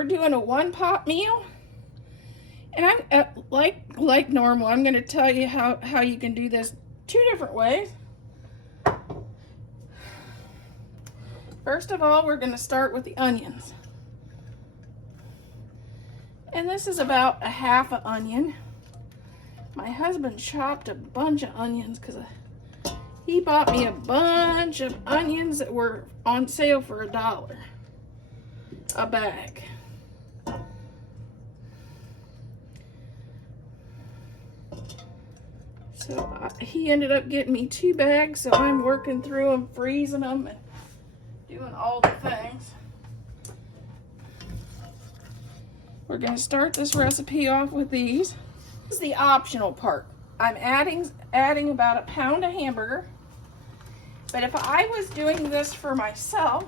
We're doing a one-pot meal, and I'm like normal. I'm going to tell you how you can do this 2 different ways. First of all, we're going to start with the onions, and this is about a half an onion. My husband chopped a bunch of onions because he bought me a bunch of onions that were on sale for $1 a bag. So he ended up getting me 2 bags, so I'm working through them, freezing them, and doing all the things. We're going to start this recipe off with these. This is the optional part. I'm adding about a pound of hamburger, but if I was doing this for myself,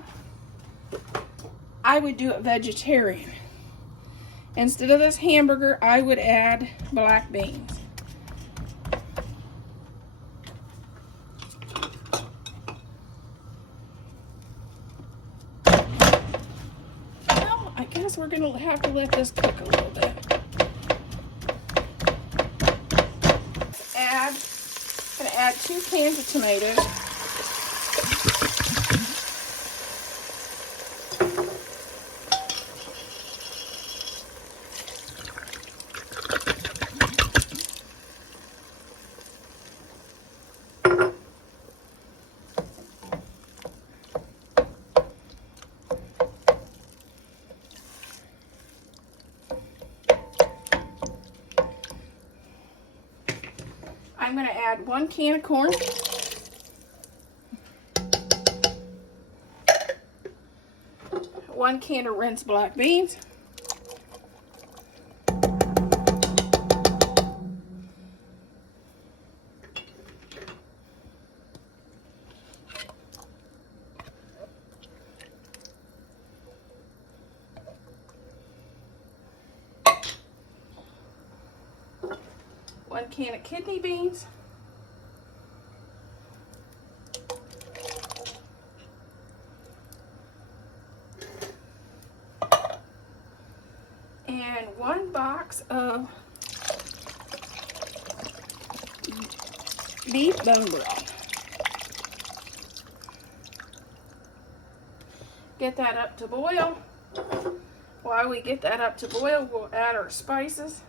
I would do it vegetarian. Instead of this hamburger, I would add black beans. Well, I guess we're gonna have to let this cook a little bit. I'm gonna add 2 cans of tomatoes. I'm going to add 1 can of corn. One can of rinsed black beans. One can of kidney beans. And 1 box of beef bone broth. Get that up to boil. While we get that up to boil, we'll add our spices.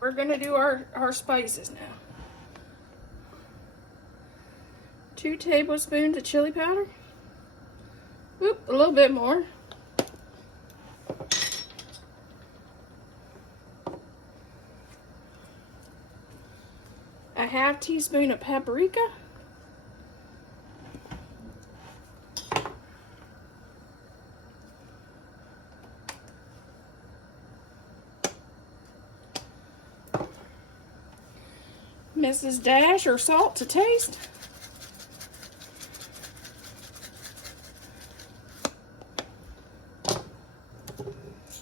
We're going to do our spices now. 2 tablespoons of chili powder. Oop, a little bit more. A half teaspoon of paprika. Mrs. Dash or salt to taste.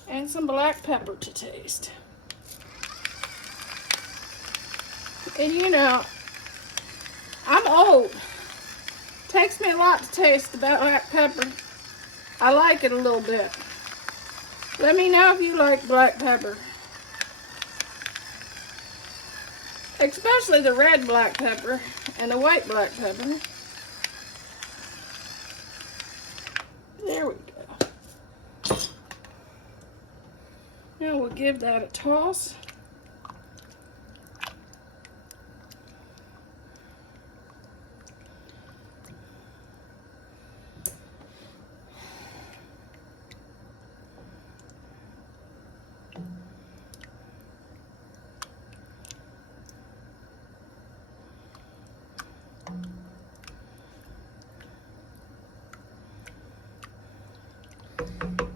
And some black pepper to taste. And you know, I'm old. Takes me a lot to taste the black pepper. I like it a little bit. Let me know if you like black pepper. Especially the red black pepper and the white black pepper. There we go. Now we'll give that a toss.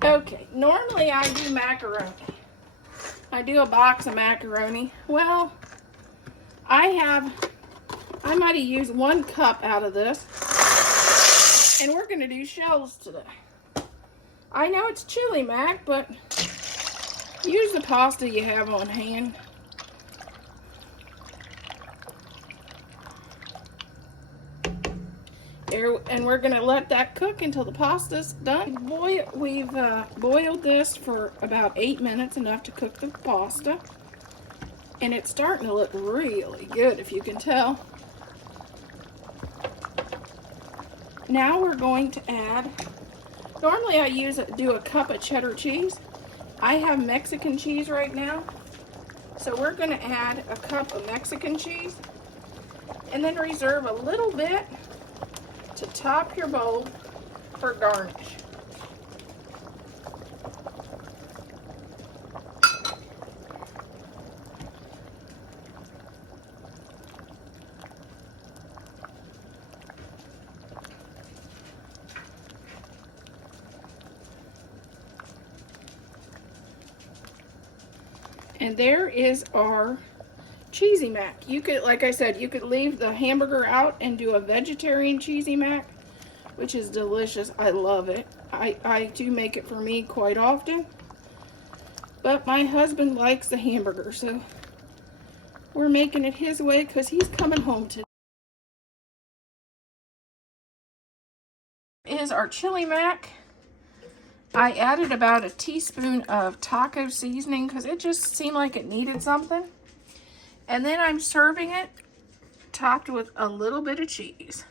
Okay, normally I do macaroni. I do a box of macaroni. Well, I might have used 1 cup out of this. And we're gonna do shells today. I know it's chili mac, but use the pasta you have on hand. And we're gonna let that cook until the pasta's done. We've boiled this for about 8 minutes, enough to cook the pasta. And it's starting to look really good, if you can tell. Now we're going to add, normally I do a cup of cheddar cheese. I have Mexican cheese right now. So we're gonna add a cup of Mexican cheese and then reserve a little bit to top your bowl for garnish. And there is our cheesy mac. You could, like I said, you could leave the hamburger out and do a vegetarian cheesy mac, which is delicious. I love it. I do make it for me quite often. But my husband likes the hamburger, so we're making it his way because he's coming home today. Is our chili mac. I added about a teaspoon of taco seasoning because it just seemed like it needed something. And then I'm serving it topped with a little bit of cheese.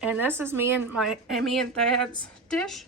And this is me and Thad's dish.